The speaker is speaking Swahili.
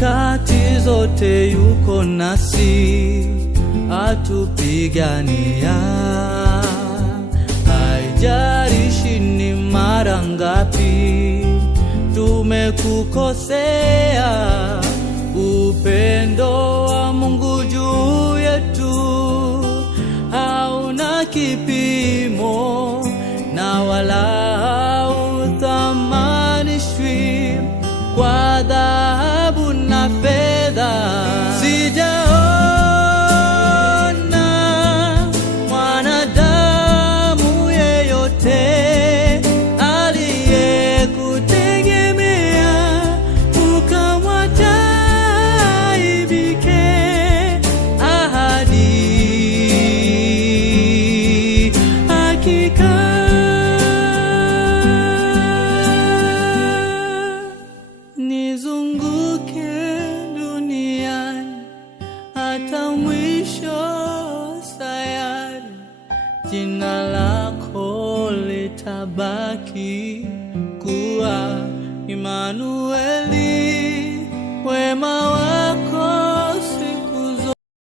nyakati zote yuko nasi, atupigania. Haijalishi ni mara ngapi tumekukosea, upendo wa Mungu juu yetu hauna kipimo, na wala hauthamanishwi kwa dhahabu na fedha. Sijaona mwanadamu yeyote aliyekutegemea ukamwacha aibike. Ahadi hakika nizunguke duniani hata mwisho sayari, jina lako litabaki kuwa Imanueli, wema